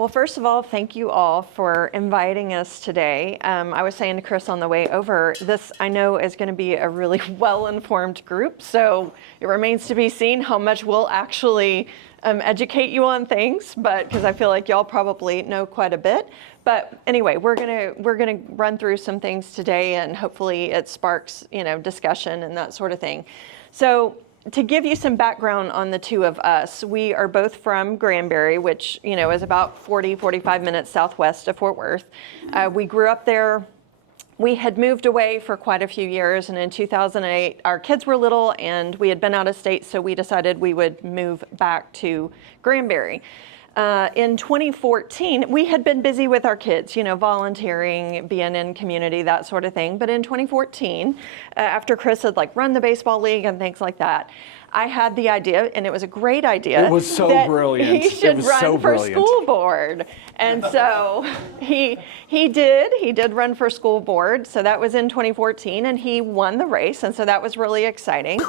Well, first of all, thank you all for inviting us today. I was saying to Chris on the way over, this I know is going to be a really well-informed group, so it remains to be seen how much we'll actually educate you on things, but because I feel like y'all probably know quite a bit. But anyway, we're gonna run through some things today, and hopefully it sparks discussion and that sort of thing. So, to give you some background on the two of us, we are both from Granbury, which is about 45 minutes southwest of Fort Worth. We grew up there. We had moved away for quite a few years, and in 2008, our kids were little, and we had been out of state, so we decided we would move back to Granbury. In 2014, we had been busy with our kids, volunteering, being in community, that sort of thing. But in 2014, after Chris had run the baseball league and things like that, I had the idea, and it was a great idea. It was so brilliant. He should run for school board. And so he did run for school board. So that was in 2014, and he won the race. And so that was really exciting.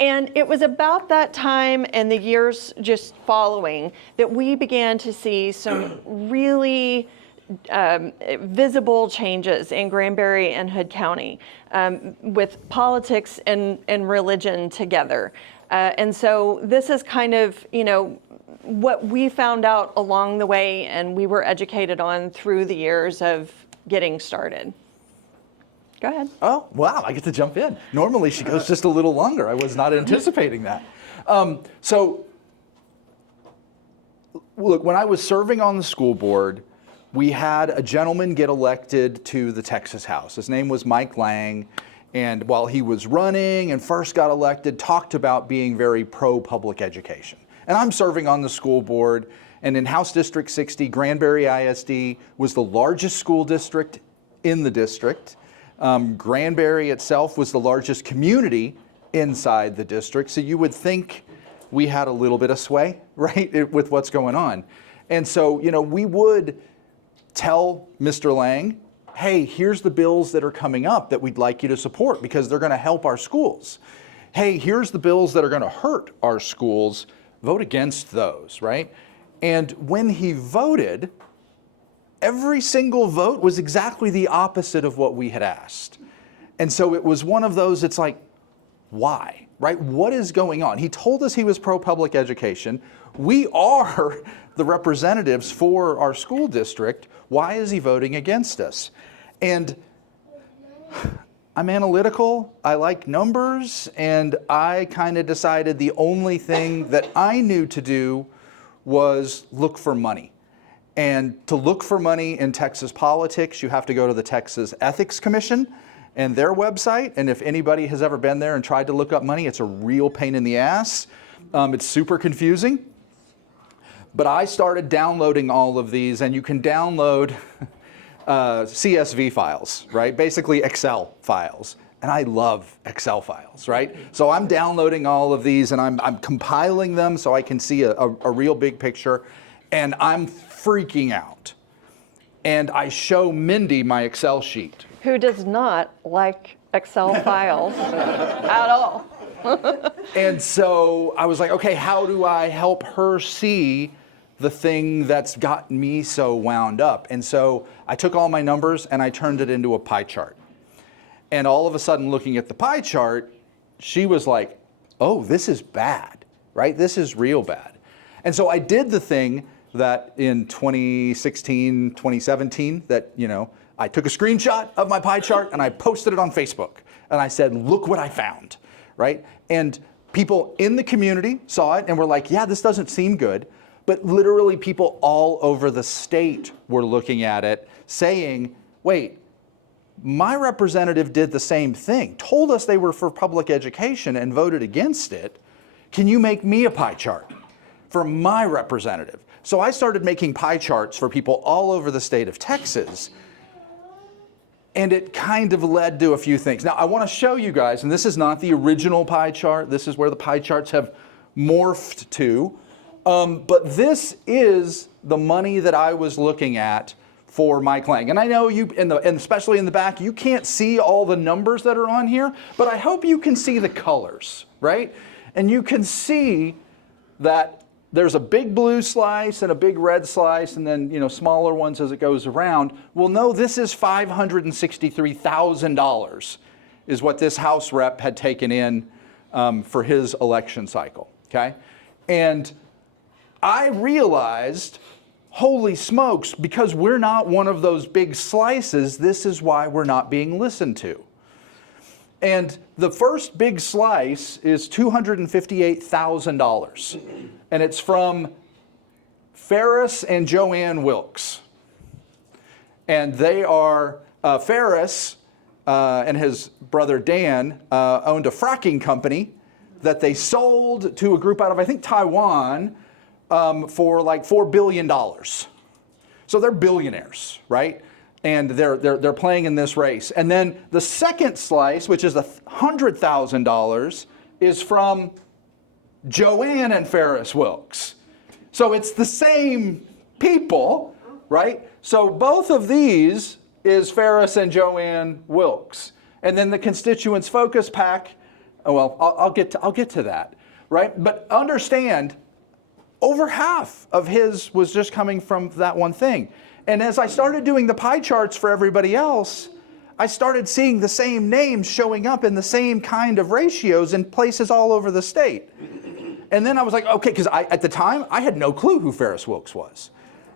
And it was about that time and the years just following that we began to see some really visible changes in Granbury and Hood County with politics and religion together. And so this is kind of, what we found out along the way and we were educated on through the years of getting started. Go ahead. Oh, wow, I get to jump in. Normally she goes just a little longer. I was not anticipating that. So, look, when I was serving on the school board, we had a gentleman get elected to the Texas House. His name was Mike Lang, and while he was running and first got elected, talked about being very pro-public education. And I'm serving on the school board, and in House District 60, Granbury ISD was the largest school district in the district. Granbury itself was the largest community inside the district, so you would think we had a little bit of sway, right, with what's going on. And so, we would tell Mr. Lang, hey, here's the bills that are coming up that we'd like you to support because they're going to help our schools. Hey, here's the bills that are going to hurt our schools. Vote against those, right? And when he voted, every single vote was exactly the opposite of what we had asked. And so it was one of those, it's like, why, right? What is going on? He told us he was pro-public education. We are the representatives for our school district. Why is he voting against us? And I'm analytical, I like numbers, and I kind of decided the only thing that I knew to do was look for money. And to look for money in Texas politics, you have to go to the Texas Ethics Commission and their website. And if anybody has ever been there and tried to look up money, it's a real pain in the ass. It's super confusing. But I started downloading all of these, and you can download CSV files, right? Basically Excel files. And I love Excel files, right? So I'm downloading all of these, and I'm compiling them so I can see a real big picture. And I'm freaking out. And I show Mendi my Excel sheet. Who does not like Excel files at all. And so I was like, okay, how do I help her see the thing that's got me so wound up? And so I took all my numbers and I turned it into a pie chart. And all of a sudden, looking at the pie chart, she was like, oh, this is bad, right? This is real bad. And so I did the thing that in 2016, 2017, that, I took a screenshot of my pie chart and I posted it on Facebook. And I said, look what I found, right? And people in the community saw it and were like, yeah, this doesn't seem good. But literally people all over the state were looking at it saying, wait, my representative did the same thing, told us they were for public education and voted against it. Can you make me a pie chart for my representative? So I started making pie charts for people all over the state of Texas. And it kind of led to a few things. Now, I want to show you guys, and this is not the original pie chart. This is where the pie charts have morphed to. But this is the money that I was looking at for Mike Lang. And I know you, and especially in the back, you can't see all the numbers that are on here, but I hope you can see the colors, right? And you can see that there's a big blue slice and a big red slice, and then smaller ones as it goes around. Well, no, this is $563,000 is what this House rep had taken in for his election cycle. Okay, and I realized, holy smokes, because we're not one of those big slices, this is why we're not being listened to. And the first big slice is $258,000. And it's from Ferris and Joanne Wilkes. And they are, Ferris and his brother Dan owned a fracking company that they sold to a group out of, I think, Taiwan for like $4 billion. So they're billionaires, right? And they're playing in this race. And then the second slice, which is $100,000, is from Joanne and Ferris Wilkes. So it's the same people, right? So both of these is Ferris and Joanne Wilkes. And then the Constituents Focus PAC, well, I'll get to that, right? But understand, over half of his was just coming from that one thing. And as I started doing the pie charts for everybody else, I started seeing the same names showing up in the same kind of ratios in places all over the state. And then I was like, okay, because at the time, I had no clue who Ferris Wilkes was,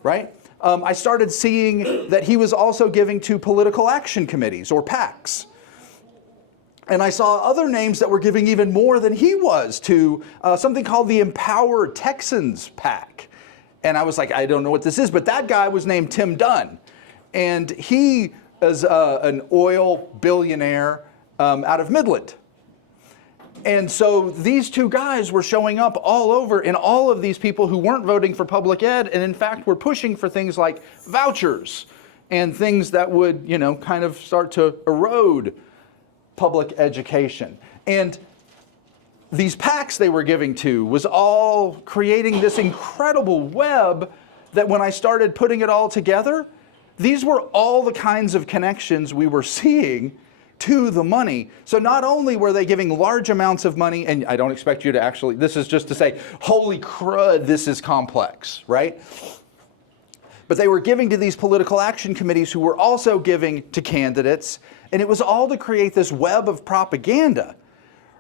right? I started seeing that he was also giving to political action committees or PACs. And I saw other names that were giving even more than he was to something called the Empower Texans PAC. And I was like, I don't know what this is, but that guy was named Tim Dunn. And he is an oil billionaire out of Midland. And so these two guys were showing up all over, and all of these people who weren't voting for public ed, and in fact were pushing for things like vouchers and things that would, kind of start to erode public education. And these PACs they were giving to was all creating this incredible web that when I started putting it all together, these were all the kinds of connections we were seeing to the money. So not only were they giving large amounts of money, and I don't expect you to actually, this is just to say, holy crud, this is complex, right? But they were giving to these political action committees who were also giving to candidates, and it was all to create this web of propaganda,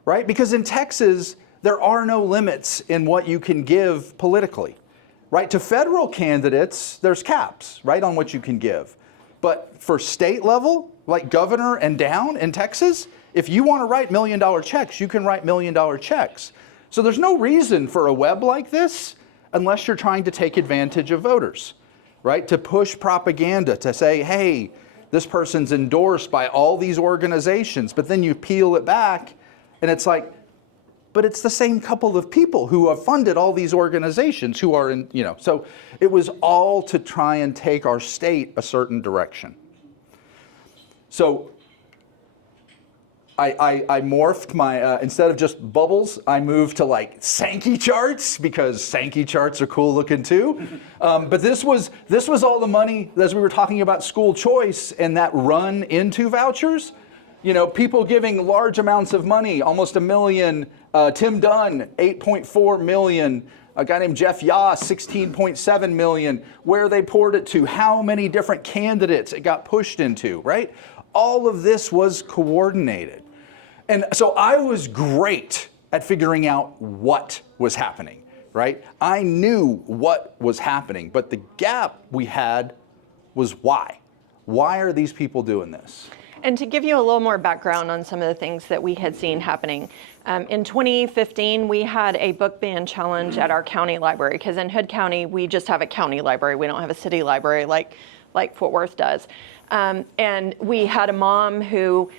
right? Because in Texas, there are no limits in what you can give politically, right? To federal candidates, there's caps, right, on what you can give. But for state level, like governor and down in Texas, if you want to write $1 million checks, you can write $1 million checks. So there's no reason for a web like this unless you're trying to take advantage of voters, right? To push propaganda, to say, hey, this person's endorsed by all these organizations, but then you peel it back and it's like, but it's the same couple of people who have funded all these organizations who are in, so it was all to try and take our state a certain direction. So I morphed my, instead of just bubbles, I moved to like Sankey charts because Sankey charts are cool looking too. But this was all the money, as we were talking about school choice and that run into vouchers. People giving large amounts of money, almost $1 million. Tim Dunn, $8.4 million. A guy named Jeff Yass, $16.7 million. Where they poured it to, how many different candidates it got pushed into, right? All of this was coordinated. And so I was great at figuring out what was happening, right? I knew what was happening, but the gap we had was why. Why are these people doing this? And to give you a little more background on some of the things that we had seen happening, in 2015, we had a book ban challenge at our county library, because in Hood County, we just have a county library. We don't have a city library like Fort Worth does. And we had a mom who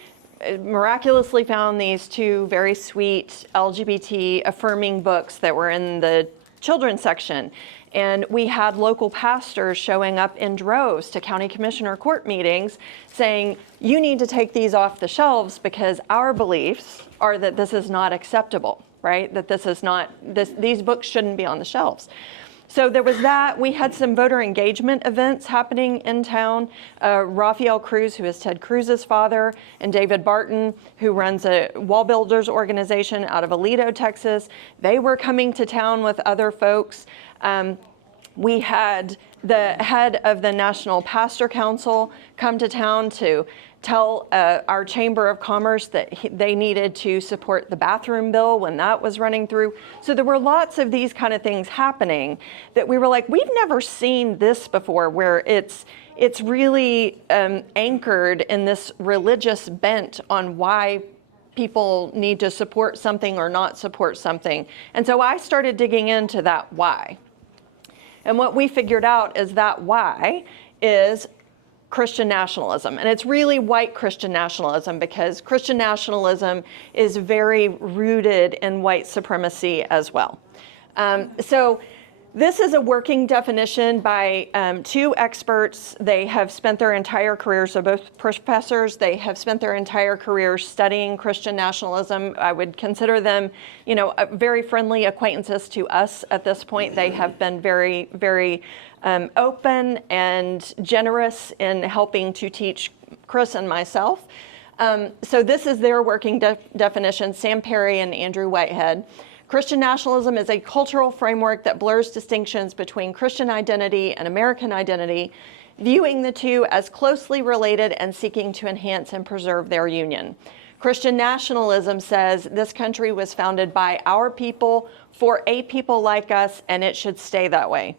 miraculously found these two very sweet LGBT affirming books that were in the children's section. And we had local pastors showing up in droves to county commissioner court meetings saying, you need to take these off the shelves because our beliefs are that this is not acceptable, right? That this is not, these books shouldn't be on the shelves. So there was that. We had some voter engagement events happening in town. Rafael Cruz, who is Ted Cruz's father, and David Barton, who runs a wall builders organization out of Aledo, Texas. They were coming to town with other folks. We had the head of the National Pastor Council come to town to tell our Chamber of Commerce that they needed to support the bathroom bill when that was running through. So there were lots of these kind of things happening that we were like, we've never seen this before, where it's really anchored in this religious bent on why people need to support something or not support something. And so I started digging into that why. And what we figured out is that why is Christian nationalism. And it's really white Christian nationalism, because Christian nationalism is very rooted in white supremacy as well. So this is a working definition by two experts. They have spent their entire careers, so both professors, they have spent their entire careers studying Christian nationalism. I would consider them, very friendly acquaintances to us at this point. They have been very, very open and generous in helping to teach Chris and myself. So this is their working definition, Sam Perry and Andrew Whitehead. Christian nationalism is a cultural framework that blurs distinctions between Christian identity and American identity, viewing the two as closely related and seeking to enhance and preserve their union. Christian nationalism says this country was founded by our people for a people like us, and it should stay that way.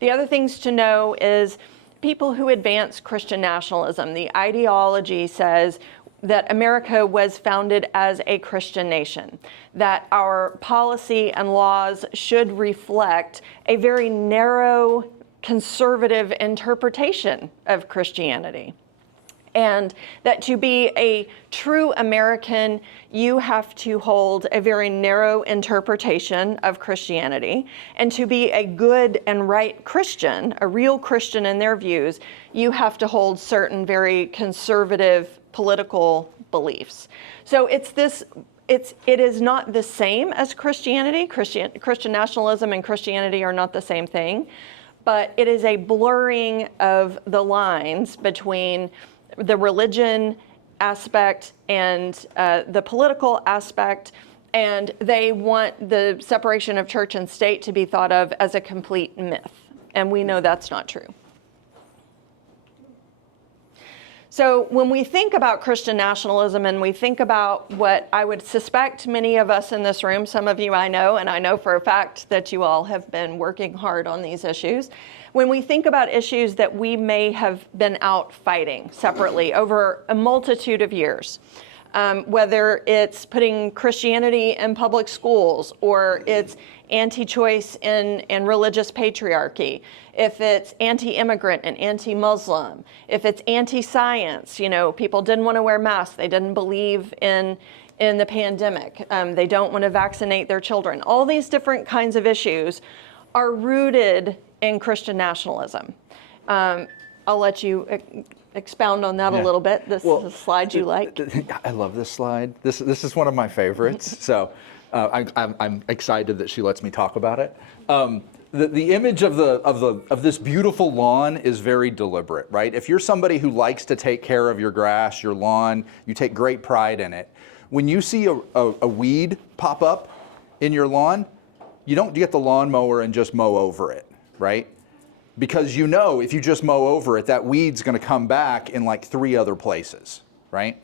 The other things to know is people who advance Christian nationalism, the ideology says that America was founded as a Christian nation, that our policy and laws should reflect a very narrow, conservative interpretation of Christianity. And that to be a true American, you have to hold a very narrow interpretation of Christianity. And to be a good and right Christian, a real Christian in their views, you have to hold certain very conservative political beliefs. So it is not the same as Christianity. Christian nationalism and Christianity are not the same thing, but it is a blurring of the lines between the religion aspect and the political aspect, and they want the separation of church and state to be thought of as a complete myth, and we know that's not true. So when we think about Christian nationalism and we think about what I would suspect many of us in this room, some of you I know, and I know for a fact that you all have been working hard on these issues. When we think about issues that we may have been out fighting separately over a multitude of years, whether it's putting Christianity in public schools or it's anti-choice and religious patriarchy, if it's anti-immigrant and anti-Muslim, if it's anti-science, people didn't want to wear masks, they didn't believe in the pandemic, they don't want to vaccinate their children. All these different kinds of issues are rooted in Christian nationalism. I'll let you expound on that a little bit. This is a slide you like. I love this slide. This is one of my favorites. So I'm excited that she lets me talk about it. The image of this beautiful lawn is very deliberate, right? If you're somebody who likes to take care of your grass, your lawn, you take great pride in it. When you see a weed pop up in your lawn, you don't get the lawnmower and just mow over it, right? Because if you just mow over it, that weed's going to come back in like 3 other places, right?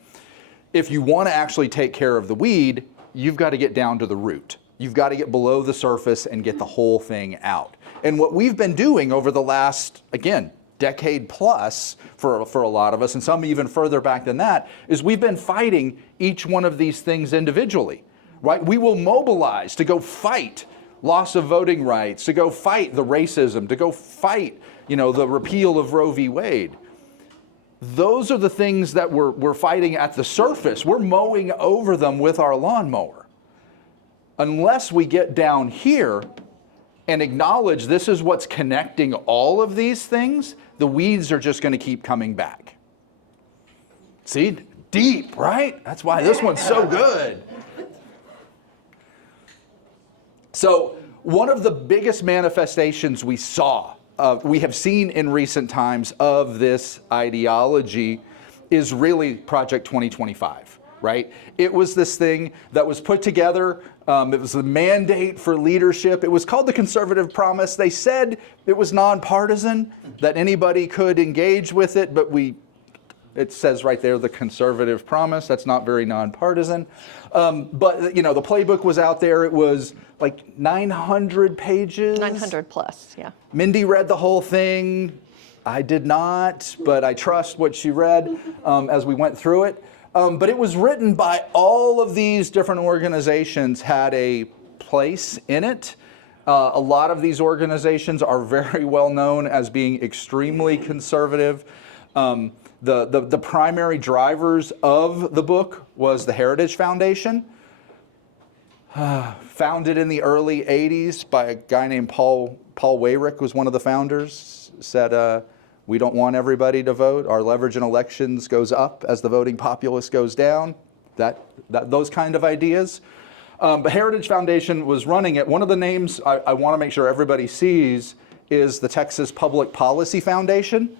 If you want to actually take care of the weed, you've got to get down to the root. You've got to get below the surface and get the whole thing out. And what we've been doing over the last, again, decade plus for a lot of us, and some even further back than that, is we've been fighting each one of these things individually, right? We will mobilize to go fight loss of voting rights, to go fight the racism, to go fight, the repeal of Roe v. Wade. Those are the things that we're fighting at the surface. We're mowing over them with our lawnmower. Unless we get down here and acknowledge this is what's connecting all of these things, the weeds are just going to keep coming back. See? Deep, right? That's why this one's so good. So one of the biggest manifestations we have seen in recent times of this ideology is really Project 2025, right? It was this thing that was put together. It was the mandate for leadership. It was called the Conservative Promise. They said it was nonpartisan, that anybody could engage with it, but it says right there, the Conservative Promise. That's not very nonpartisan. But, the playbook was out there. It was like 900 pages. 900 plus, yeah. Mendi read the whole thing. I did not, but I trust what she read as we went through it. But it was written by all of these different organizations, had a place in it. A lot of these organizations are very well known as being extremely conservative. The primary drivers of the book was the Heritage Foundation, founded in the early 80s by a guy named Paul Weyrich, was one of the founders, said, we don't want everybody to vote. Our leverage in elections goes up as the voting populace goes down. Those kind of ideas. But Heritage Foundation was running it. One of the names I want to make sure everybody sees is the Texas Public Policy Foundation.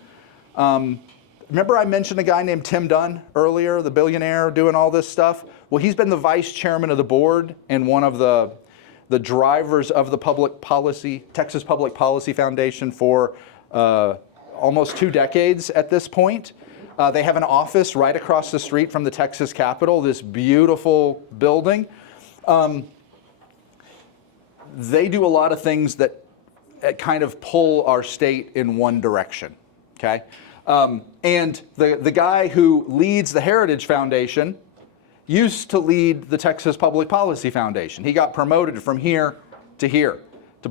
Remember I mentioned a guy named Tim Dunn earlier, the billionaire doing all this stuff? Well, he's been the vice chairman of the board and one of the drivers of the Texas Public Policy Foundation for almost 2 decades at this point. They have an office right across the street from the Texas Capitol, this beautiful building. They do a lot of things that kind of pull our state in one direction, okay? And the guy who leads the Heritage Foundation used to lead the Texas Public Policy Foundation. He got promoted from here to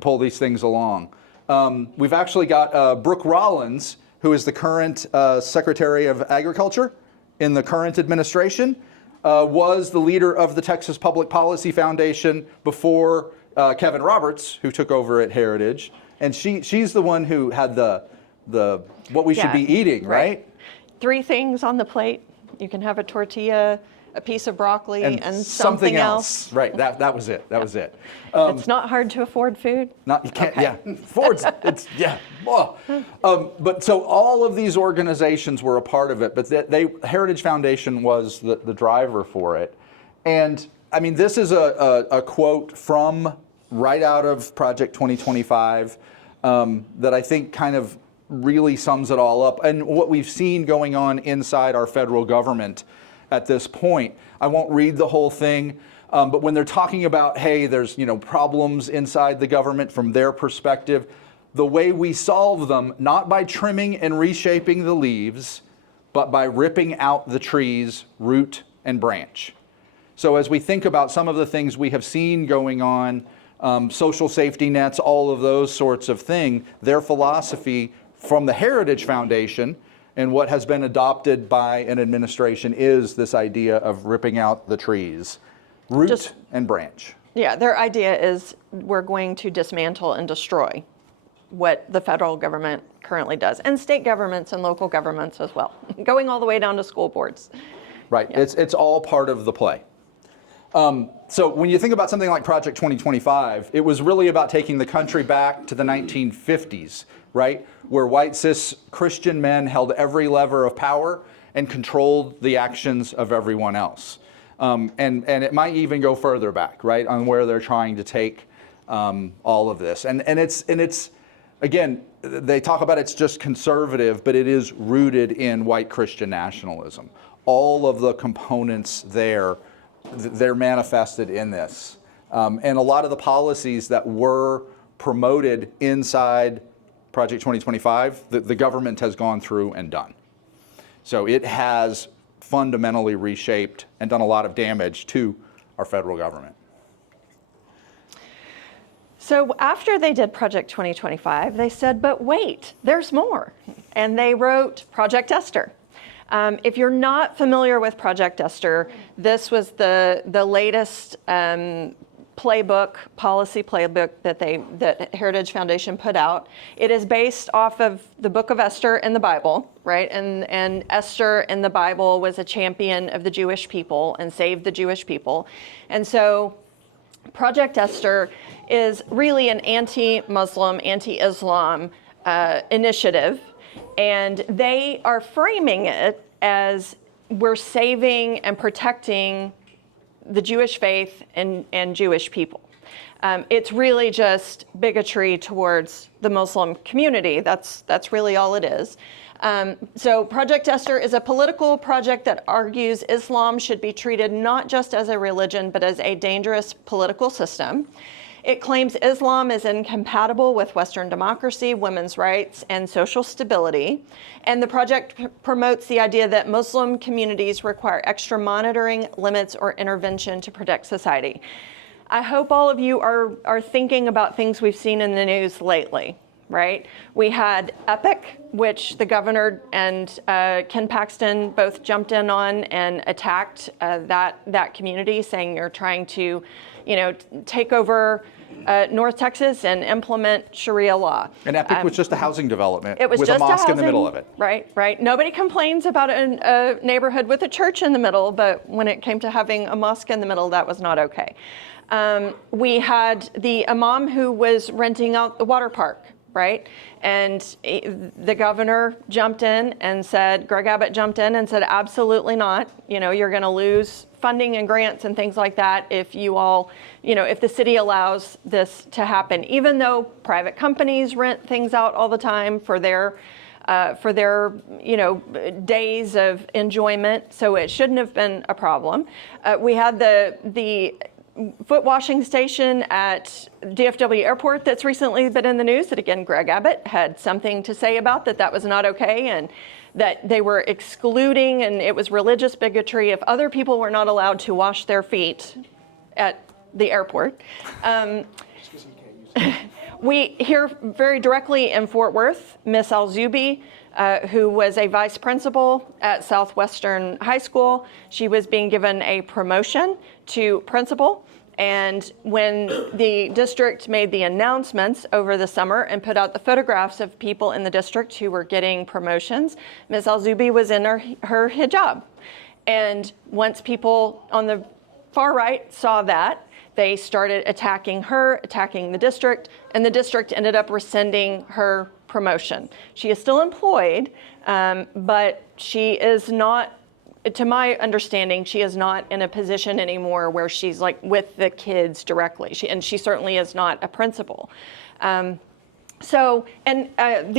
pull these things along. We've actually got Brooke Rollins, who is the current Secretary of Agriculture in the current administration, was the leader of the Texas Public Policy Foundation before Kevin Roberts, who took over at Heritage. And she's the one who had the what we should be eating, right? 3 things on the plate. You can have a tortilla, a piece of broccoli, and something else. Right, that was it. That was it. It's not hard to afford food. You can't. Okay. Yeah, Ford's. It's yeah. But so all of these organizations were a part of it, but Heritage Foundation was the driver for it, and I mean this is a quote from right out of Project 2025 that I think kind of really sums it all up, and what we've seen going on inside our federal government at this point. I won't read the whole thing, but when they're talking about, hey, there's problems inside the government from their perspective, the way we solve them, not by trimming and reshaping the leaves, but by ripping out the trees, root and branch. So as we think about some of the things we have seen going on, social safety nets, all of those sorts of things, their philosophy from the Heritage Foundation and what has been adopted by an administration is this idea of ripping out the trees, root and branch. Yeah, their idea is we're going to dismantle and destroy what the federal government currently does, and state governments and local governments as well, going all the way down to school boards. Right, yeah. It's all part of the play. So when you think about something like Project 2025, it was really about taking the country back to the 1950s, right? Where white cis Christian men held every lever of power and controlled the actions of everyone else. And it might even go further back, right, on where they're trying to take all of this. And it's again, they talk about it's just conservative, but it is rooted in white Christian nationalism. All of the components there, they're manifested in this. And a lot of the policies that were promoted inside Project 2025, the government has gone through and done. So it has fundamentally reshaped and done a lot of damage to our federal government. So after they did Project 2025, they said, but wait, there's more. And they wrote Project Esther. If you're not familiar with Project Esther, this was the latest policy playbook that Heritage Foundation put out. It is based off of the book of Esther in the Bible, right? And Esther in the Bible was a champion of the Jewish people and saved the Jewish people. And so Project Esther is really an anti-Muslim, anti-Islam initiative, and they are framing it as we're saving and protecting the Jewish faith and Jewish people. It's really just bigotry towards the Muslim community. That's really all it is. So Project Esther is a political project that argues Islam should be treated not just as a religion, but as a dangerous political system. It claims Islam is incompatible with Western democracy, women's rights, and social stability. And the project promotes the idea that Muslim communities require extra monitoring, limits, or intervention to protect society. I hope all of you are thinking about things we've seen in the news lately, right? We had Epic, which the governor and Ken Paxton both jumped in on and attacked that community, saying you're trying to, take over North Texas and implement Sharia law. And Epic was just a housing development it was with just a mosque in the housing, middle of it. Right. Nobody complains about a neighborhood with a church in the middle, but when it came to having a mosque in the middle, that was not okay. We had the imam who was renting out the water park, right? And the governor jumped in and said, Greg Abbott jumped in and said, absolutely not. You're going to lose funding and grants and things like that if you all, if the city allows this to happen, even though private companies rent things out all the time for their days of enjoyment. So it shouldn't have been a problem. We had the foot washing station at DFW Airport that's recently been in the news that, again, Greg Abbott had something to say about that was not okay, and that they were excluding, and it was religious bigotry if other people were not allowed to wash their feet at the airport. We hear very directly in Fort Worth, Miss Al-Zubi, who was a vice principal at Southwestern High School. She was being given a promotion to principal. And when the district made the announcements over the summer and put out the photographs of people in the district who were getting promotions, Ms. Al-Zubi was in her hijab. And once people on the far right saw that, they started attacking her, attacking the district, and the district ended up rescinding her promotion. She is still employed, but she is not, to my understanding, she is not in a position anymore where she's like with the kids directly. And she certainly is not a principal. The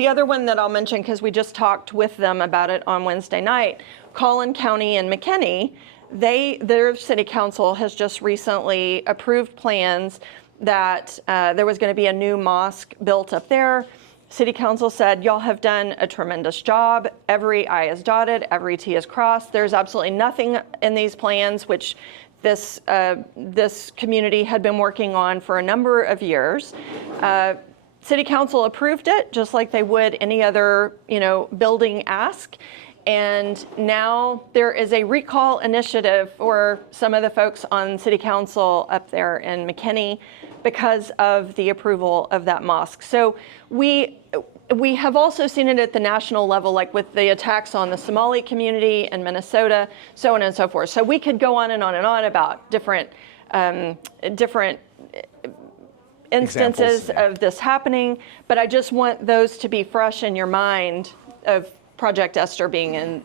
other one that I'll mention, because we just talked with them about it on Wednesday night, Collin County and McKinney, their city council has just recently approved plans that there was going to be a new mosque built up there. City council said, y'all have done a tremendous job. Every I is dotted, every T is crossed. There's absolutely nothing in these plans, which this community had been working on for a number of years. City council approved it, just like they would any other, building ask. And now there is a recall initiative for some of the folks on city council up there in McKinney because of the approval of that mosque. So we have also seen it at the national level, like with the attacks on the Somali community in Minnesota, so on and so forth. So we could go on and on and on about different instances of this happening, but I just want those to be fresh in your mind of Project Esther being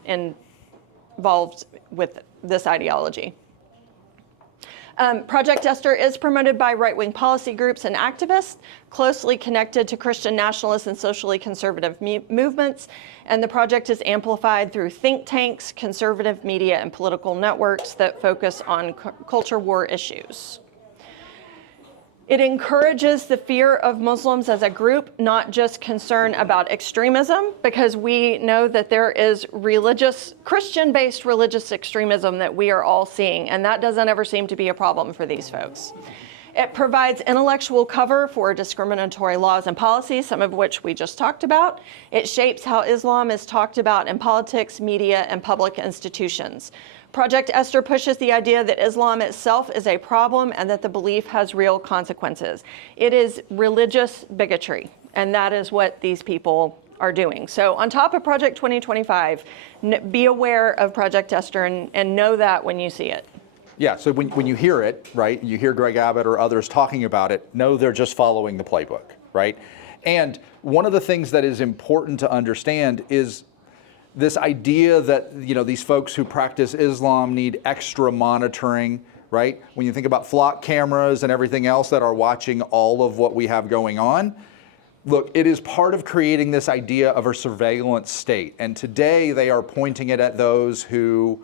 involved with this ideology. Project Esther is promoted by right-wing policy groups and activists closely connected to Christian nationalist and socially conservative movements, and the project is amplified through think tanks, conservative media, and political networks that focus on culture war issues. It encourages the fear of Muslims as a group, not just concern about extremism, because we know that there is Christian-based religious extremism that we are all seeing, and that doesn't ever seem to be a problem for these folks. It provides intellectual cover for discriminatory laws and policies, some of which we just talked about. It shapes how Islam is talked about in politics, media, and public institutions. Project Esther pushes the idea that Islam itself is a problem and that the belief has real consequences. It is religious bigotry, and that is what these people are doing. So on top of Project 2025, be aware of Project Esther and know that when you see it. Yeah, so when you hear it, right, you hear Greg Abbott or others talking about it, know they're just following the playbook, right? And one of the things that is important to understand is this idea that, you know, these folks who practice Islam need extra monitoring, right? When you think about flock cameras and everything else that are watching all of what we have going on, look, it is part of creating this idea of a surveillance state. And today they are pointing it at those who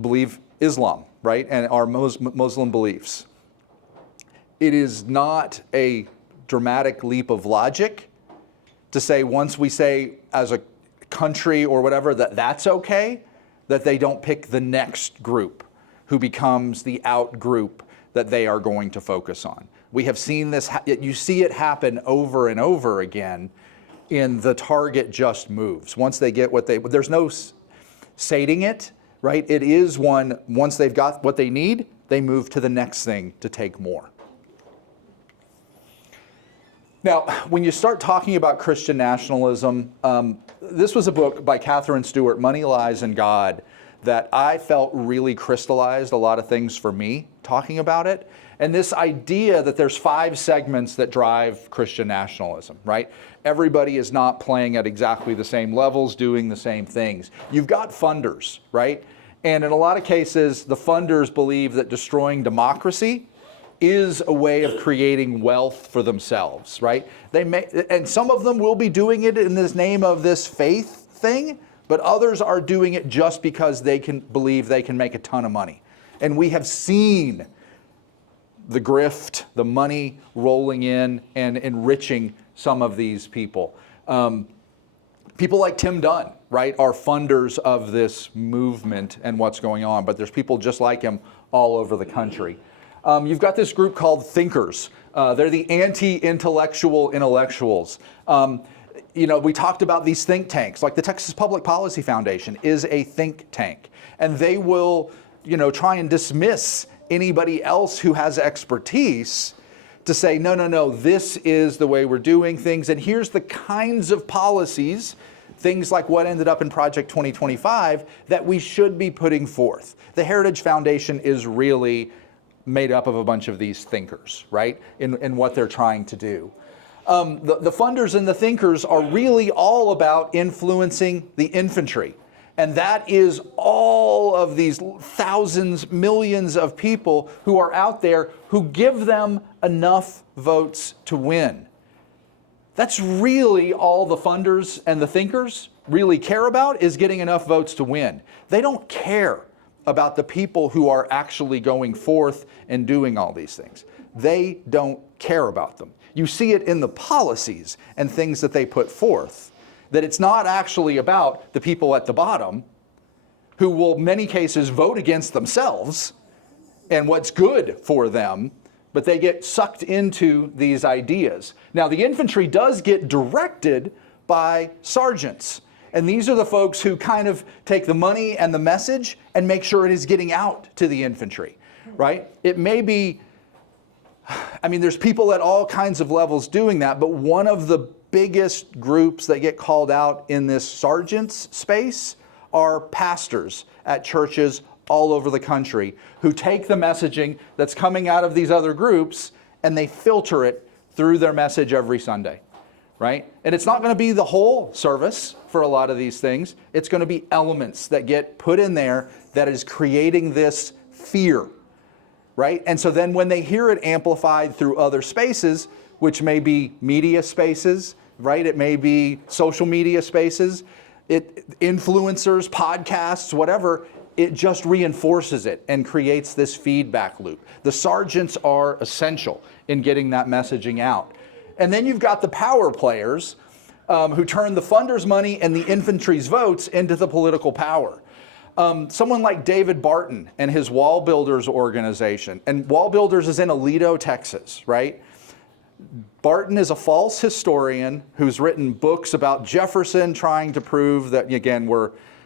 believe Islam, right? And our Muslim beliefs. It is not a dramatic leap of logic to say once we say as a country or whatever that that's okay, that they don't pick the next group who becomes the out group that they are going to focus on. We have seen this, you see it happen over and over again in the target just moves. Once they get what there's no sating it, right? It is one, once they've got what they need, they move to the next thing to take more. Now, when you start talking about Christian nationalism, this was a book by Catherine Stewart, Money, Lies, and God, that I felt really crystallized a lot of things for me talking about it. And this idea that there's 5 segments that drive Christian nationalism, right? Everybody is not playing at exactly the same levels, doing the same things. You've got funders, right? And in a lot of cases, the funders believe that destroying democracy is a way of creating wealth for themselves, right? And some of them will be doing it in this name of this faith thing, but others are doing it just because they can believe they can make a ton of money. And we have seen the grift, the money rolling in and enriching some of these people. People like Tim Dunn, right, are funders of this movement and what's going on, but there's people just like him all over the country. You've got this group called thinkers. They're the anti-intellectual intellectuals. You know, we talked about these think tanks, like the Texas Public Policy Foundation is a think tank, and they will, you know, try and dismiss anybody else who has expertise to say, no, no, no, this is the way we're doing things, and here's the kinds of policies, things like what ended up in Project 2025, that we should be putting forth. The Heritage Foundation is really made up of a bunch of these thinkers, right, in what they're trying to do. The funders and the thinkers are really all about influencing the infantry. And that is all of these thousands, millions of people who are out there who give them enough votes to win. That's really all the funders and the thinkers really care about, is getting enough votes to win. They don't care about the people who are actually going forth and doing all these things. They don't care about them. You see it in the policies and things that they put forth, that it's not actually about the people at the bottom who will, in many cases, vote against themselves and what's good for them, but they get sucked into these ideas. Now, the infantry does get directed by sergeants. And these are the folks who kind of take the money and the message and make sure it is getting out to the infantry, right? It may be, I mean, there's people at all kinds of levels doing that, but one of the biggest groups that get called out in this sergeant's space are pastors at churches all over the country who take the messaging that's coming out of these other groups and they filter it through their message every Sunday. Right? And it's not going to be the whole service for a lot of these things. It's going to be elements that get put in there that is creating this fear, right? And so then when they hear it amplified through other spaces, which may be media spaces, right? It may be social media spaces, influencers, podcasts, whatever, it just reinforces it and creates this feedback loop. The sergeants are essential in getting that messaging out. And then you've got the power players who turn the funders' money and the infantry's votes into the political power. Someone like David Barton and his Wall Builders organization. And Wall Builders is in Aledo, Texas, right? Barton is a false historian who's written books about Jefferson trying to prove that, again,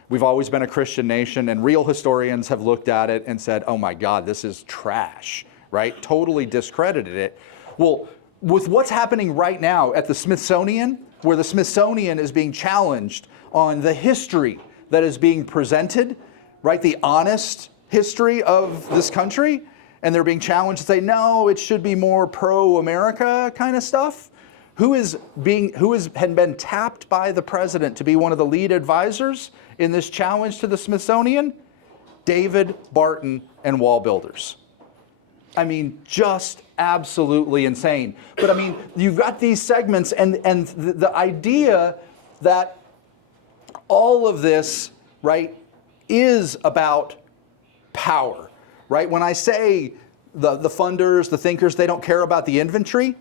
we've always been a Christian nation, and real historians have looked at it and said, oh my God, this is trash, right? Totally discredited it. Well, with what's happening right now at the Smithsonian, where the Smithsonian is being challenged on the history that is being presented, right? The honest history of this country, and they're being challenged to say, no, it should be more pro-America kind of stuff. Who had been tapped by the president to be one of the lead advisors in this challenge to the Smithsonian? David Barton and Wall Builders. I mean, just absolutely insane. But I mean, you've got these segments, and the idea that all of this, right, is about power, right? When I say the funders, the thinkers, they don't care about the inventory,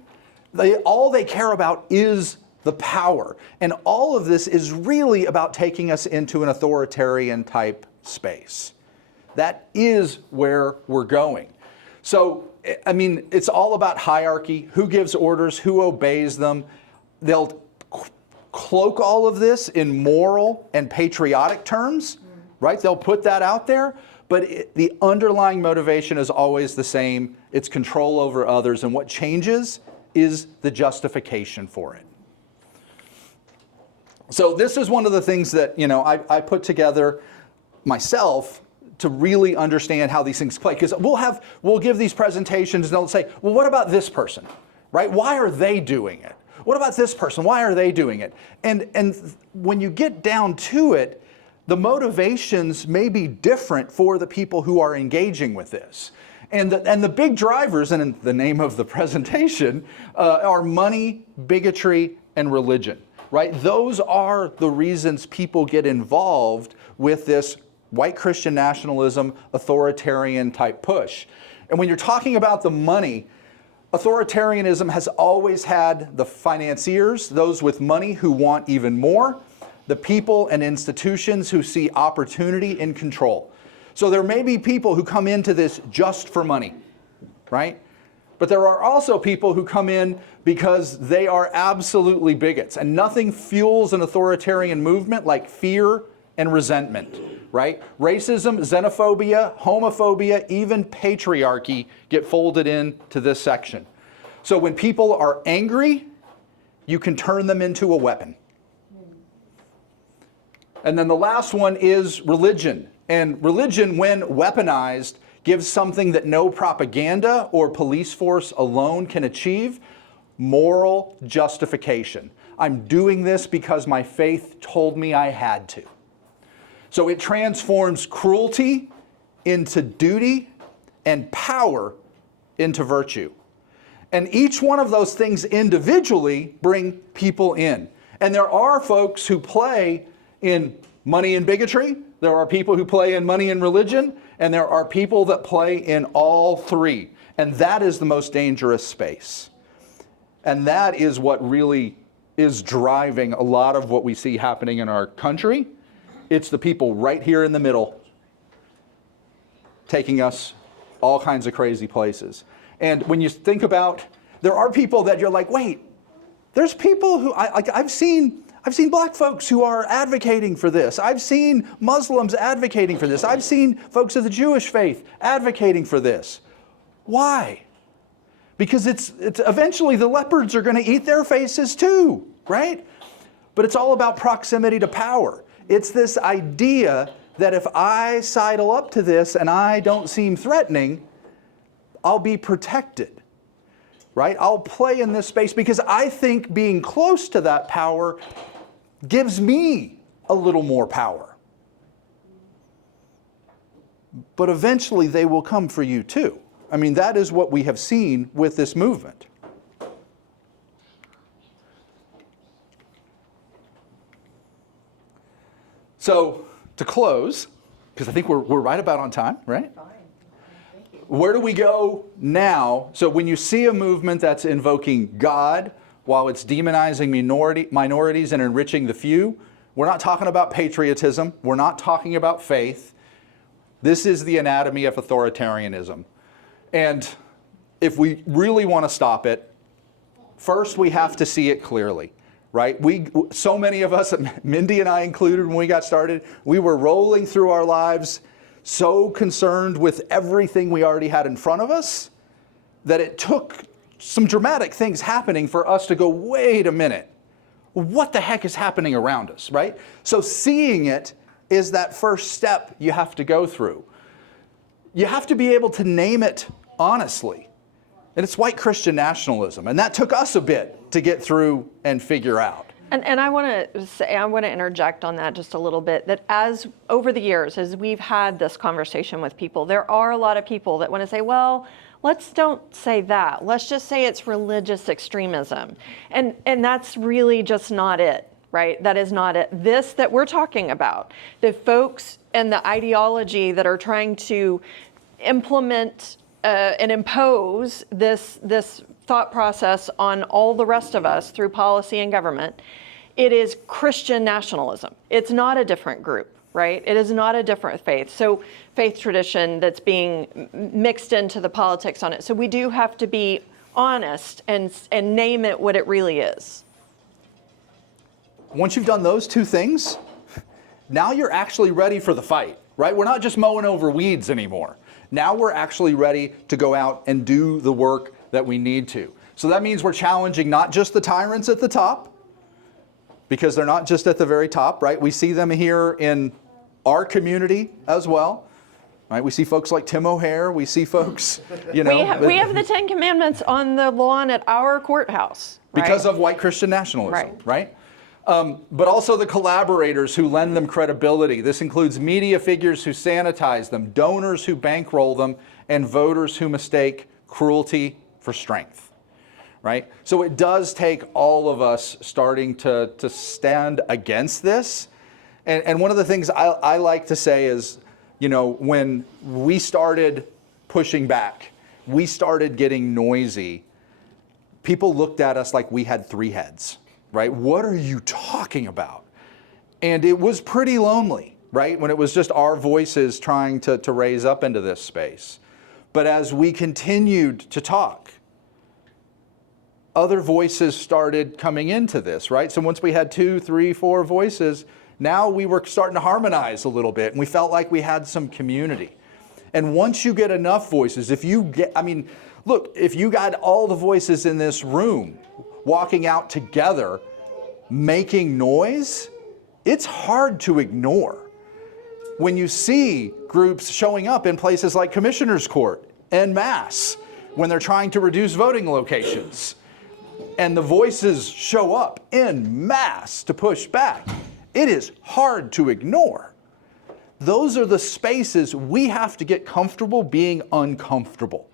all they care about is the power. And all of this is really about taking us into an authoritarian type space. That is where we're going. So, I mean, it's all about hierarchy, who gives orders, who obeys them. They'll cloak all of this in moral and patriotic terms, right? They'll put that out there, but the underlying motivation is always the same. It's control over others, and what changes is the justification for it. So this is one of the things that, you know, I put together myself to really understand how these things play. Because we'll give these presentations and they'll say, well, what about this person, right? Why are they doing it? What about this person? Why are they doing it? And when you get down to it, the motivations may be different for the people who are engaging with this. And the big drivers, and in the name of the presentation, are money, bigotry, and religion, right? Those are the reasons people get involved with this white Christian nationalism, authoritarian type push. And when you're talking about the money, authoritarianism has always had the financiers, those with money who want even more, the people and institutions who see opportunity in control. So there may be people who come into this just for money, right? But there are also people who come in because they are absolutely bigots, and nothing fuels an authoritarian movement like fear and resentment, right? Racism, xenophobia, homophobia, even patriarchy get folded into this section. So when people are angry, you can turn them into a weapon. And then the last one is religion. And religion, when weaponized, gives something that no propaganda or police force alone can achieve: moral justification. I'm doing this because my faith told me I had to. So it transforms cruelty into duty and power into virtue. And each one of those things individually bring people in. And there are folks who play in money and bigotry, there are people who play in money and religion, and there are people that play in all three. And that is the most dangerous space. And that is what really is driving a lot of what we see happening in our country. It's the people right here in the middle taking us all kinds of crazy places. And when you think about, there are people that you're like, wait, there's people who, I've seen black folks who are advocating for this. I've seen Muslims advocating for this. I've seen folks of the Jewish faith advocating for this. Why? Because it's eventually the leopards are going to eat their faces too, right? But it's all about proximity to power. It's this idea that if I sidle up to this and I don't seem threatening, I'll be protected, right? I'll play in this space because I think being close to that power gives me a little more power. But eventually they will come for you too. I mean, that is what we have seen with this movement. So, to close, because I think we're right about on time, right? Fine. Thank you. Where do we go now? So when you see a movement that's invoking God while it's demonizing minorities and enriching the few, we're not talking about patriotism. We're not talking about faith. This is the anatomy of authoritarianism. And if we really want to stop it, first we have to see it clearly. Right? So many of us, Mendi and I included when we got started, we were rolling through our lives so concerned with everything we already had in front of us that it took some dramatic things happening for us to go, wait a minute, what the heck is happening around us, right? So seeing it is that first step you have to go through. you have to be able to name it honestly. And it's white Christian nationalism. And that took us a bit to get through and figure out. And I want to interject on that just a little bit, that as over the years, as we've had this conversation with people, there are a lot of people that want to say, well, let's don't say that. Let's just say it's religious extremism. And that's really just not it, right? That is not it. This that we're talking about, the folks and the ideology that are trying to implement and impose this thought process on all the rest of us through policy and government, it is Christian nationalism. It's not a different group, right? It is not a different faith. So faith tradition that's being mixed into the politics on it. So we do have to be honest and name it what it really is. Once you've done those two things, now you're actually ready for the fight, right? We're not just mowing over weeds anymore. Now we're actually ready to go out and do the work that we need to. So that means we're challenging not just the tyrants at the top, because they're not just at the very top, right? We see them here in our community as well, right? We see folks like Tim O'Hare. We see folks, you know. We have the Ten Commandments on the lawn at our courthouse. Right? Because of white Christian nationalism, right? But also the collaborators who lend them credibility. This includes media figures who sanitize them, donors who bankroll them, and voters who mistake cruelty for strength. Right? So it does take all of us starting to stand against this. And one of the things I like to say is, you know, when we started pushing back, we started getting noisy, people looked at us like we had three heads, right? What are you talking about? And it was pretty lonely, right? When it was just our voices trying to raise up into this space. But as we continued to talk, other voices started coming into this, right? So once we had 2, 3, 4 voices, now we were starting to harmonize a little bit, and we felt like we had some community. And once you get enough voices, if you got all the voices in this room walking out together, making noise, it's hard to ignore. When you see groups showing up in places like Commissioner's Court en masse, when they're trying to reduce voting locations, and the voices show up en masse to push back, it is hard to ignore. Those are the spaces we have to get comfortable being uncomfortable.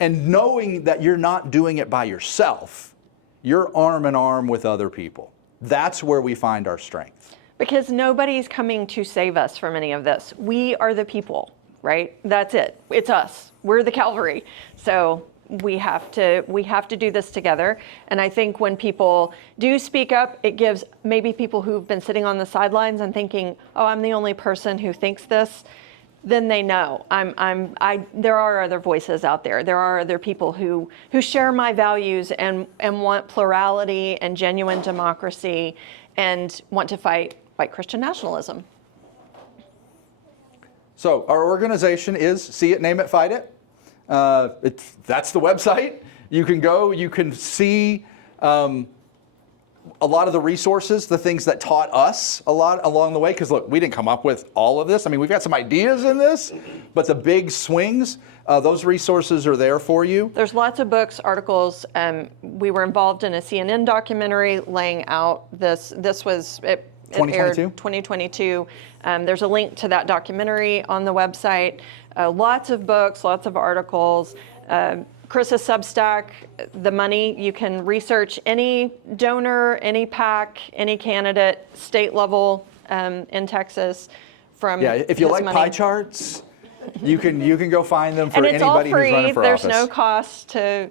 And knowing that you're not doing it by yourself, you're arm in arm with other people. That's where we find our strength. Because nobody's coming to save us from any of this. We are the people, right? That's it. It's us. We're the Calvary. So we have to do this together. And I think when people do speak up, it gives maybe people who've been sitting on the sidelines and thinking, oh, I'm the only person who thinks this, then they know there are other voices out there. There are other people who share my values and want plurality and genuine democracy and want to fight white Christian nationalism. So our organization is See It, Name It, Fight It. That's the website. You can go, you can see a lot of the resources, the things that taught us a lot along the way. Because look, we didn't come up with all of this. I mean, we've got some ideas in this, but the big swings, those resources are there for you. There's lots of books, articles. We were involved in a CNN documentary laying out this. This was, it aired 2022. There's a link to that documentary on the website. Lots of books, lots of articles. Chris's Substack, the money, you can research any donor, any PAC, any candidate, state level in Texas from if you like money. Pie charts, you can go find them for anybody who's running for office. There's no cost to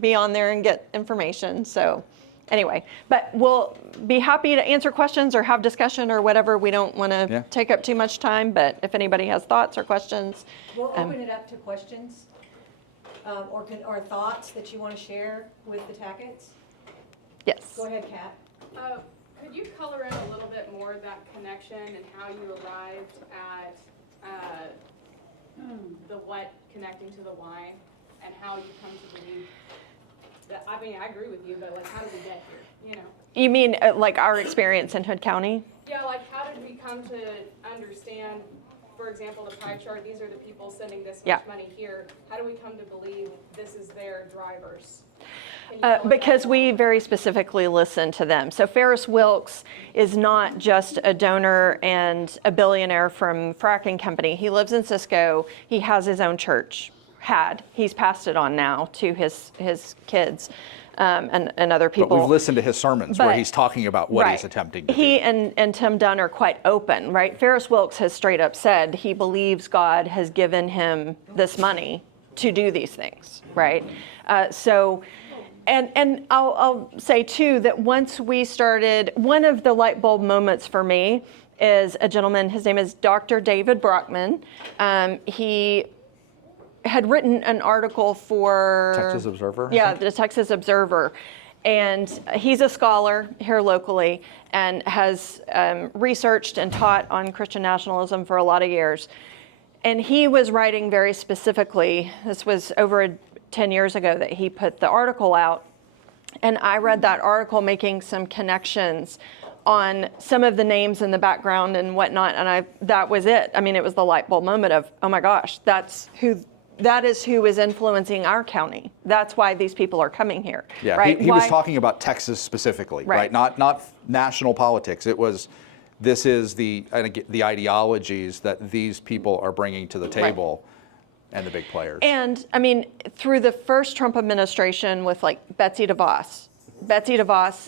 be on there and get information. So anyway, but we'll be happy to answer questions or have discussion or whatever. We don't want to take up too much time, but if anybody has thoughts or questions. We'll open it up to questions or thoughts that you want to share with the Tacketts. Yes. Go ahead, Kat. Could you color in a little bit more that connection and how you arrived at the what connecting to the why and how you come to believe that? I mean, I agree with you, but like, how did we get here? You know. You mean like our experience in Hood County? Yeah, like how did we come to understand for example, the pie chart, these are the people sending this Yeah. much money here. How do we come to believe this is their drivers? Can you color Because that we very specifically listen to them. So Ferris Wilks is not just a donor and a billionaire from fracking company. He lives in Cisco. He has his own church. He's passed it on now to his kids and other people. But we've listened to his sermons where But- he's talking about what Right. he's attempting to He do. and Tim Dunn are quite open, right? Ferris Wilks has straight up said he believes God has given him this money to do these things, right? And I'll say too that once we started, one of the light bulb moments for me is a gentleman. His name is Dr. David Brockman. He had written an article for Texas Observer, I Yeah, think? the Texas Observer. And he's a scholar here locally and has researched and taught on Christian nationalism for a lot of years. And he was writing very specifically, this was over 10 years ago that he put the article out. And I read that article making some connections on some of the names in the background and whatnot. And that was it. I mean, it was the light bulb moment of, oh my gosh, that is who is influencing our county. That's why these people are coming here. Yeah, right? he was talking about Texas specifically, right? Not national politics. This is the ideologies that these people are bringing to the table and the big players. And I mean, through the first Trump administration with like Betsy DeVos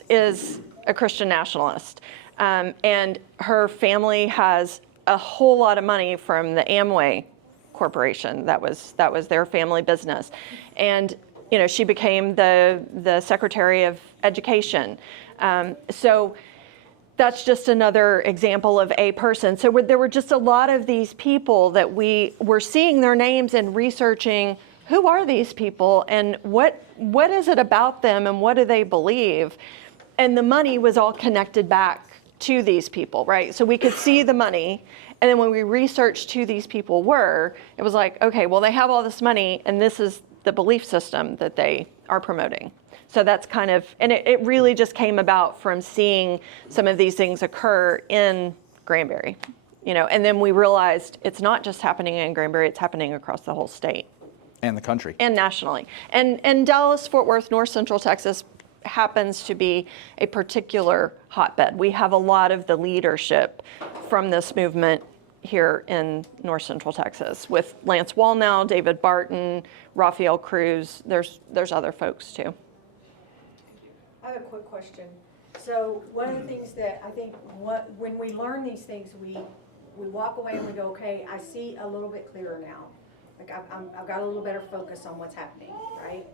is a Christian nationalist. And her family has a whole lot of money from the Amway Corporation. That was their family business. And, you know, she became the Secretary of Education. So that's just another example of a person. So there were just a lot of these people that we were seeing their names and researching who are these people and what is it about them and what do they believe? And the money was all connected back to these people, right? So we could see the money. And then when we researched who these people were, it was like, okay, well, they have all this money and this is the belief system that they are promoting. So that's kind of, and it really just came about from seeing some of these things occur in Granbury, you know, and then we realized it's not just happening in Granbury, it's happening across the whole state. And the country. And nationally. And Dallas, Fort Worth, North Central Texas happens to be a particular hotbed. We have a lot of the leadership from this movement here in North Central Texas with Lance Wallnau, David Barton, Rafael Cruz. There's other folks too. I have a quick question. So one of the things that I think when we learn these things, we walk away and we go, okay, I see a little bit clearer now. Like I've got a little better focus on what's happening, right?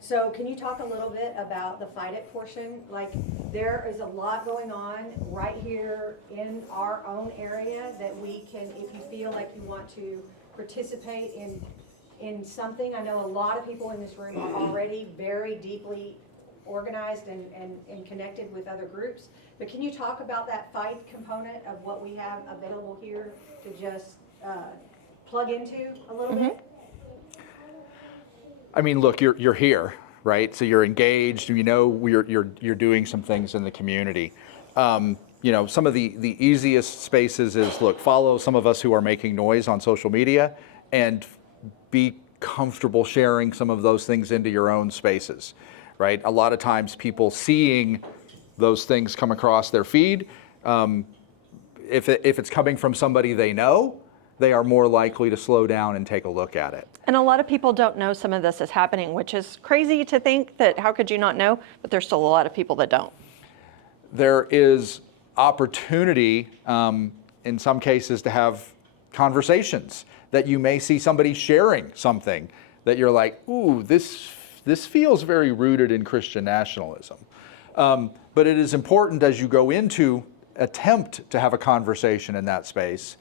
So can you talk a little bit about the Fight It portion? Like there is a lot going on right here in our own area that we can, if you feel like you want to participate in something. I know a lot of people in this room are already very deeply organized and connected with other groups. But can you talk about that fight component of what we have available here to just plug into a little bit? I mean, look, you're here, right? So you're engaged. You know, you're doing some things in the community. You know, some of the easiest spaces is, look, follow some of us who are making noise on social media and be comfortable sharing some of those things into your own spaces, right? A lot of times people seeing those things come across their feed, if it's coming from somebody they know, they are more likely to slow down and take a look at it. And a lot of people don't know some of this is happening, which is crazy to think that how could you not know? But there's still a lot of people that don't. There is opportunity in some cases to have conversations that you may see somebody sharing something that you're like, ooh, this feels very rooted in Christian nationalism. But it is important as you go into attempt to have a conversation in that space.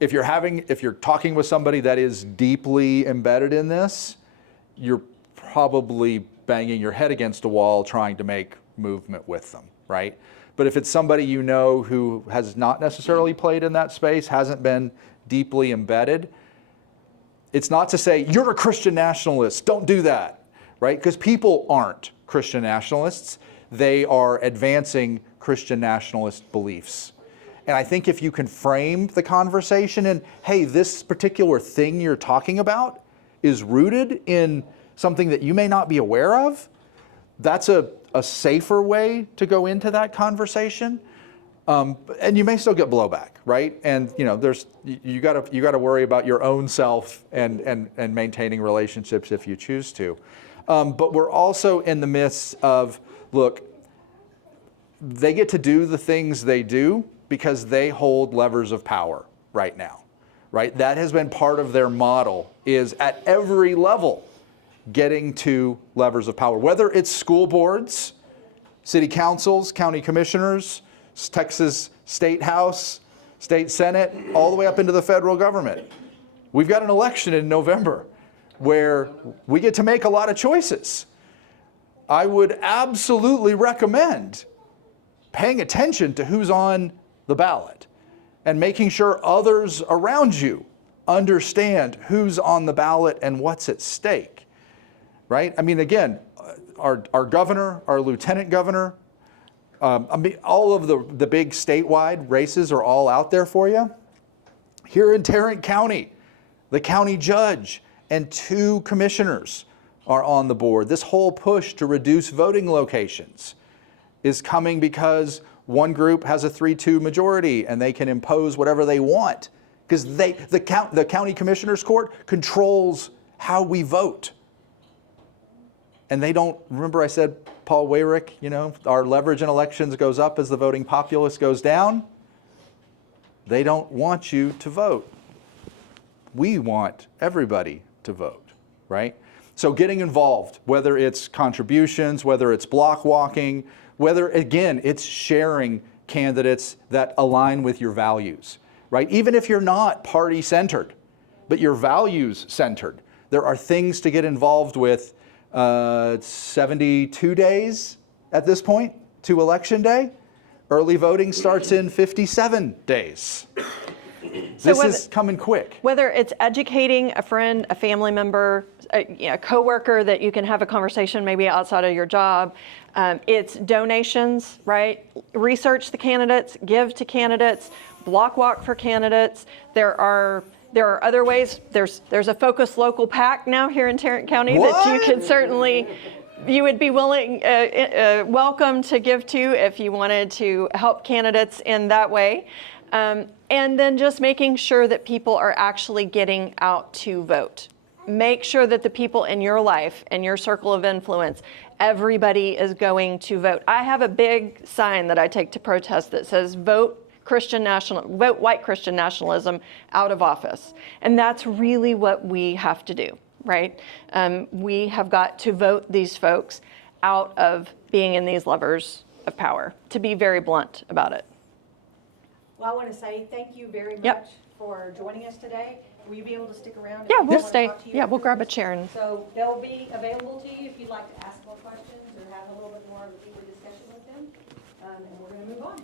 If you're talking with somebody that is deeply embedded in this, you're probably banging your head against a wall trying to make movement with them, right? But if it's somebody you know who has not necessarily played in that space, hasn't been deeply embedded, it's not to say, you're a Christian nationalist, don't do that, right? Because people aren't Christian nationalists. They are advancing Christian nationalist beliefs. And I think if you can frame the conversation in, hey, this particular thing you're talking about is rooted in something that you may not be aware of, that's a safer way to go into that conversation. And you may still get blowback, right? And you gotta worry about your own self and maintaining relationships if you choose to. But we're also in the midst of, look, they get to do the things they do because they hold levers of power right now, right? That has been part of their model, is at every level getting to levers of power, whether it's school boards, city councils, county commissioners, Texas State House, State Senate, all the way up into the federal government. We've got an election in November where we get to make a lot of choices. I would absolutely recommend paying attention to who's on the ballot and making sure others around you understand who's on the ballot and what's at stake, right? I mean, again, our governor, our lieutenant governor, all of the big statewide races are all out there for you. Here in Tarrant County, the county judge and 2 commissioners are on the board. This whole push to reduce voting locations is coming because one group has a 3-2 majority and they can impose whatever they want because the county commissioners court controls how we vote. And they don't, remember I said, Paul Weyrich, our leverage in elections goes up as the voting populace goes down. They don't want you to vote. We want everybody to vote, right? So getting involved, whether it's contributions, whether it's block walking, whether, again, it's sharing candidates that align with your values, right? Even if you're not party-centered, but you're values-centered, there are things to get involved with. 72 days at this point to Election Day. Early voting starts in 57 days. This is coming quick. Whether it's educating a friend, a family member, a coworker that you can have a conversation maybe outside of your job, it's donations, right? Research the candidates, give to candidates, block walk for candidates. There are other ways. There's a Focus Local PAC now here in Tarrant County that you can certainly, you would be welcome to give to if you wanted to help candidates in that way. And then just making sure that people are actually getting out to vote. Make sure that the people in your life, in your circle of influence, everybody is going to vote. I have a big sign that I take to protest that says, vote white Christian nationalism out of office. And that's really what we have to do, right? We have got to vote these folks out of being in these levers of power, to be very blunt about it. Well, I want to say thank you very much Yep. for joining us today. Will you be able to stick around? Yeah, if we'll we wanna stay. talk to you Yeah, we'll grab a afterwards? chair and. So they'll be available to you if you'd like to ask more questions or have a little bit more of a deeper discussion with them. And we're going to move on.